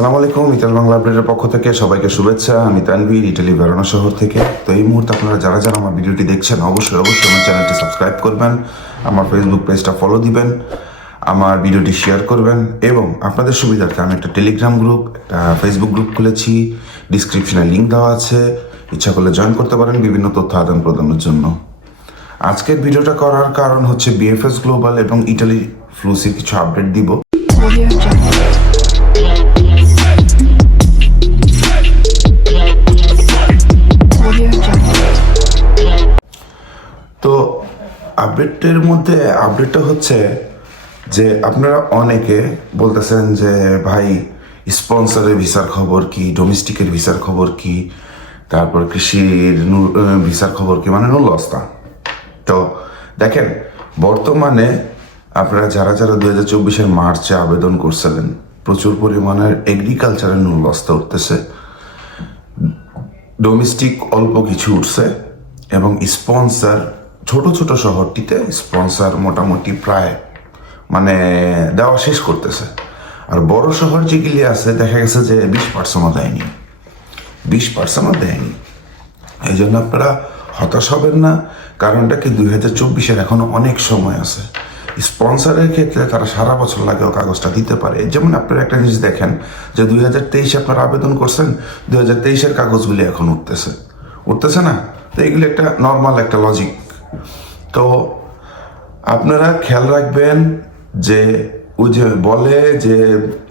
আসসালামু আলাইকুম, ইতাল বাংলা আপডেটের পক্ষ থেকে সবাইকে শুভেচ্ছা। আমি তানভীর, ইটালি ভেরোনা শহর থেকে। তো এই মুহূর্তে আপনারা যারা যারা আমার ভিডিওটি দেখছেন অবশ্যই আমার চ্যানেলটি সাবস্ক্রাইব করবেন, আমার ফেসবুক পেজটা ফলো দিবেন, আমার ভিডিওটি শেয়ার করবেন এবং আপনাদের সুবিধার্থে আমি একটা টেলিগ্রাম গ্রুপ, একটা ফেসবুক গ্রুপ খুলেছি। ডিসক্রিপশনে লিঙ্ক দেওয়া আছে, ইচ্ছা করলে জয়েন করতে পারেন বিভিন্ন তথ্য আদান প্রদানের জন্য। আজকের ভিডিওটা করার কারণ হচ্ছে বিএফএস গ্লোবাল এবং ইটালি ফ্লুসির কিছু আপডেট দিব। তো আপডেটের মধ্যে আপডেটটা হচ্ছে যে আপনারা অনেকে বলতেছেন যে ভাই স্পন্সরের ভিসার খবর কি, ডোমেস্টিকের ভিসার খবর কি, তারপর কৃষির ভিসার খবর কি, মানে নুলস্তা। তো দেখেন, বর্তমানে আপনারা যারা যারা 2024 মার্চে আবেদন করছিলেন প্রচুর পরিমাণের এগ্রিকালচারের নুলস্তা উঠতেছে, ডোমেস্টিক অল্প কিছু উঠছে এবং স্পন্সর ছোট ছোট শহরটিতে স্পন্সর মোটামুটি প্রায় মানে দেওয়া শেষ করতেছে। আর বড় শহর যেগুলি আছে দেখা গেছে যে 20%ও দেয়নি, 20%ও দেয়নি। এই জন্য আপনারা হতাশ হবেন না, কারণটা কি 2024 এখনো অনেক সময় আছে। স্পন্সরের ক্ষেত্রে তারা সারা বছর লাগেও কাগজটা দিতে পারে। যেমন আপনারা একটা জিনিস দেখেন যে 2023 আপনারা আবেদন করছেন, 2023 কাগজগুলি এখন উঠতেছে না। তো এগুলি একটা নর্মাল একটা লজিক। তো আপনারা খেয়াল রাখবেন যে ওই যে বলে যে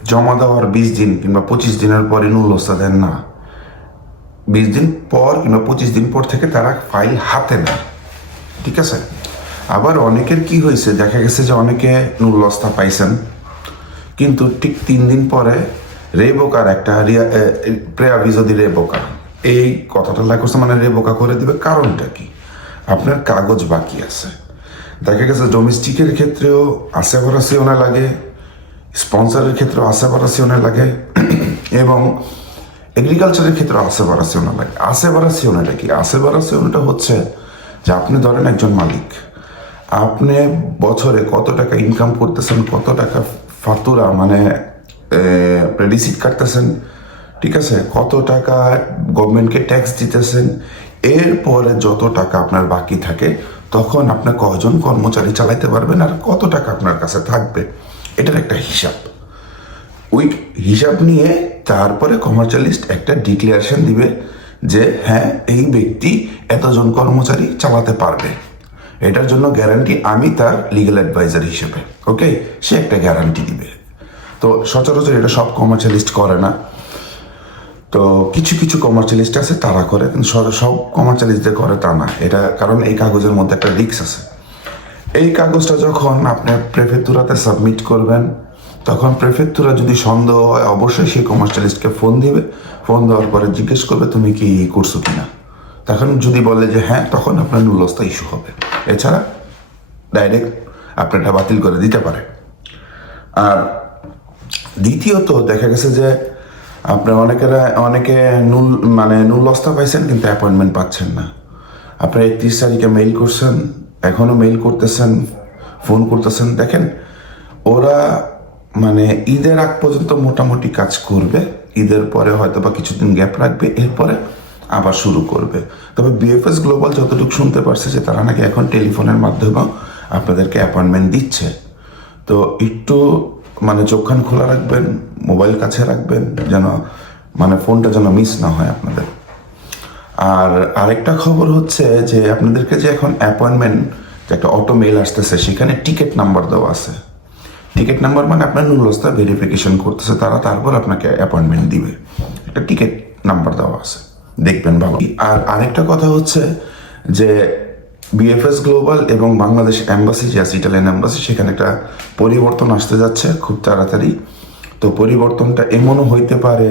জমা দেওয়ার 20 দিন কিংবা 25 দিনের পরে নুলস্তা দেন না, 20 দিন পর কিংবা 25 দিন পর থেকে তারা ফাইল হাতে নেয়, ঠিক আছে। আবার অনেকের কি হয়েছে, দেখা গেছে যে অনেকে নুলস্তা পাইছেন কিন্তু ঠিক 3 দিন পরে রেবোকার একটা প্রেয়াভিজো দি রেবোকা, এই কথাটা লাগ করছে, মানে রেবোকা করে দিবে। কারণটা কি, আপনার কাগজ বাকি আছে। দেখা গেছে ডোমেস্টিকের ক্ষেত্রেও আসেভারাসিওনে লাগে, স্পন্সরের ক্ষেত্রেও আসেভারাসিওনে লাগে এবং এগ্রিকালচারের ক্ষেত্রে আসেভারাসিওনে লাগে। আসেভারাসিওনেটা কি, আসেভারাসিওনেটা হচ্ছে যে আপনি ধরেন একজন মালিক, আপনি বছরে কত টাকা ইনকাম করতেছেন, কত টাকা ফাতুরা মানে রিসিট কাটতেছেন, ঠিক আছে, কত টাকা গভর্নমেন্টকে ট্যাক্স দিতেছেন, এরপরে যত টাকা আপনার বাকি থাকে তখন আপনি কজন কর্মচারী চালাইতে পারবেন আর কত টাকা আপনার কাছে থাকবে, এটার একটা হিসাব। ওই হিসাব নিয়ে তারপরে কমার্শিয়ালিস্ট একটা ডিক্লারেশন দিবে যে হ্যাঁ এই ব্যক্তি এতজন কর্মচারী চালাতে পারবে। এটার জন্য গ্যারান্টি আমি তার লিগ্যাল অ্যাডভাইজার হিসেবে, ওকে, সে একটা গ্যারান্টি দিবে। তো সচরাচর এটা সব কমার্শিয়ালিস্ট করে না, তো কিছু কিছু কমার্শিয়ালিস্ট আছে তারা করে, কিন্তু সব কমার্শিয়ালিস্টদের করে তা না। এটা কারণ এই কাগজের মধ্যে একটা রিস্ক আছে। এই কাগজটা যখন আপনি প্রেফেক্টুরাতে সাবমিট করবেন তখন প্রেফেক্টুরা যদি সন্দেহ হয় অবশ্যই সেই কমার্শিয়ালিস্টকে ফোন দিবে। ফোন দেওয়ার পরে জিজ্ঞেস করবে তুমি কি করছো কিনা। তখন যদি বলে যে হ্যাঁ, তখন আপনার নুলস্তা ইস্যু হবে। এছাড়া ডাইরেক্ট আপনারটা বাতিল করে দিতে পারে। আর দ্বিতীয়ত দেখা গেছে যে আপনার অনেকে নুলস্তা পাইছেন কিন্তু অ্যাপয়েন্টমেন্ট পাচ্ছেন না। আপনার 31 তারিখে মেইল করছেন, এখনও মেইল করতেছেন, ফোন করতেছেন। দেখেন, ওরা মানে ঈদের আগ পর্যন্ত মোটামুটি কাজ করবে, ঈদের পরে হয়তো বা কিছুদিন গ্যাপ রাখবে, এরপরে আবার শুরু করবে। তবে বিএফএস গ্লোবাল যতটুকু শুনতে পারছে যে তারা নাকি এখন টেলিফোনের মাধ্যমে আপনাদেরকে অ্যাপয়েন্টমেন্ট দিচ্ছে। তো একটু মানে চোখখান খোলা রাখবেন, মোবাইল কাছে রাখবেন, যেন মানে ফোনটা যেন মিস না হয় আপনাদের। আর আরেকটা খবর হচ্ছে যে আপনাদেরকে যে এখন অ্যাপয়েন্টমেন্ট যে একটা অটো মেইল আসতেছে, সেখানে টিকিট নাম্বার দেওয়া আছে। টিকিট নাম্বার মানে আপনার নুলস্তা ভেরিফিকেশন করতেছে তারা, তারপর আপনাকে অ্যাপয়েন্টমেন্ট দিবে। একটা টিকিট নাম্বার দেওয়া আছে, দেখবেন ভালো। আর আরেকটা কথা হচ্ছে যে বিএফএস গ্লোবাল এবং বাংলাদেশ এম্বাসি যে আছে, ইটালিয়ান এম্বাসি, সেখানে একটা পরিবর্তন আসতে যাচ্ছে খুব তাড়াতাড়ি। তো পরিবর্তনটা এমনও হইতে পারে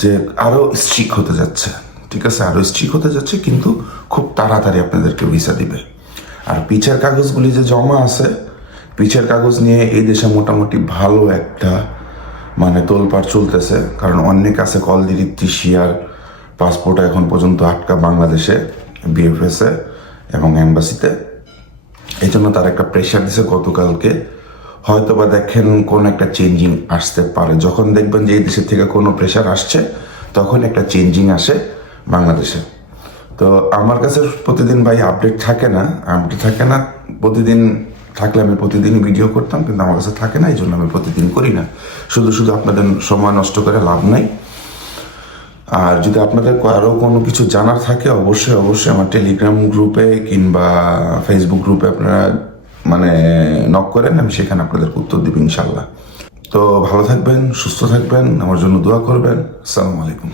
যে আরও স্ট্রিক হতে যাচ্ছে, ঠিক আছে, আরও স্ট্রিক হতে যাচ্ছে, কিন্তু খুব তাড়াতাড়ি আপনাদেরকে ভিসা দিবে। আর পিছের কাগজগুলি যে জমা আছে, পিছের কাগজ নিয়ে এই দেশে মোটামুটি ভালো একটা মানে তোলপাড় চলতেছে। কারণ অনেক আছে কলদিরিপ্তি শিয়ার পাসপোর্ট এখন পর্যন্ত আটকা বাংলাদেশে বিএফএসে এবং এম্বাসিতে। এই জন্য তার একটা প্রেশার দিছে গতকালকে হয়তো বা দেখেন কোনো একটা চেঞ্জিং আসতে পারে। যখন দেখবেন যে এই দেশের থেকে কোনো প্রেশার আসছে, তখন একটা চেঞ্জিং আসে বাংলাদেশে। তো আমার কাছে প্রতিদিন ভাই আপডেট থাকে না প্রতিদিন থাকলে আমি প্রতিদিন ভিডিও করতাম, কিন্তু আমার কাছে থাকে না, এই জন্য আমি প্রতিদিন করি না। শুধু আপনাদের সময় নষ্ট করে লাভ নাই। আর যদি আপনাদের আরও কোনো কিছু জানার থাকে, অবশ্যই আমার টেলিগ্রাম গ্রুপে কিংবা ফেসবুক গ্রুপে আপনারা নক করেন, আমি সেখানে আপনাদের উত্তর দিব ইনশাল্লাহ। তো ভালো থাকবেন, সুস্থ থাকবেন, আমার জন্য দোয়া করবেন। আসসালামু আলাইকুম।